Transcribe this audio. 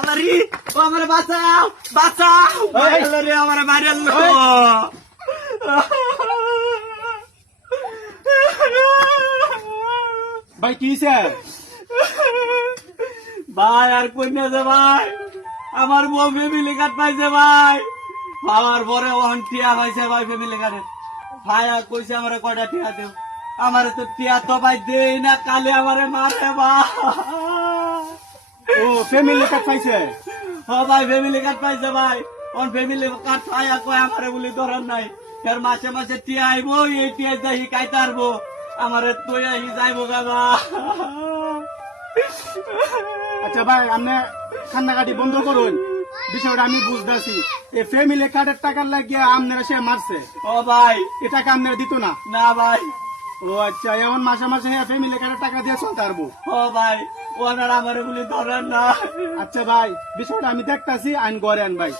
আল্লাহরে ও আমারে বাঁচাও বাঁচাও আল্লাহরে আমারে মারলো ভাই কি হইছে? ভাই আর কন্যা যে ভাই আমার বউ ফ্যামিলি কার্ড পাইছে ভাই আমার পরে ওখান টিয়া পাইছে ভাই ফ্যামিলি কার্ডে ভাই আর কইছে আমারে কয়টা টিয়া দেও আমারে তো টিয়া তো ভাই দেই না কালে আমারে মারে ভাই ও ফ্যামিলি কার্ড পাইছে? ও ভাই ফ্যামিলি কার্ড পাইছে ভাই ওন ফ্যামিলি কার্ড পাইয়া কয় আমারে বলি ধরার নাই এর মাসে মাসে টিয়া আইবো এই টিয়া যাই খাইতে পারবো আমারে তুই আই যাইবো গাবা আচ্ছা ভাই আপনি কান্নাকাটি বন্ধ করুন, বিষয়টা আমি বুঝতেছি। এই ফ্যামিলি কার্ডের টাকার লাগিয়ে আপনারা সে মারছে, ও ভাই এ টাকা আপনারা দিত না? না ভাই ও আচ্ছা, এমন মাসে মাসে ফ্যামিলি কার্ডের টাকা দিয়ে চলতে পারবো? ও ভাই ওনার আমারে বলি ধরেন না আচ্ছা ভাই, বিষয়টা আমি দেখতাছি, আইন গড়েন ভাই।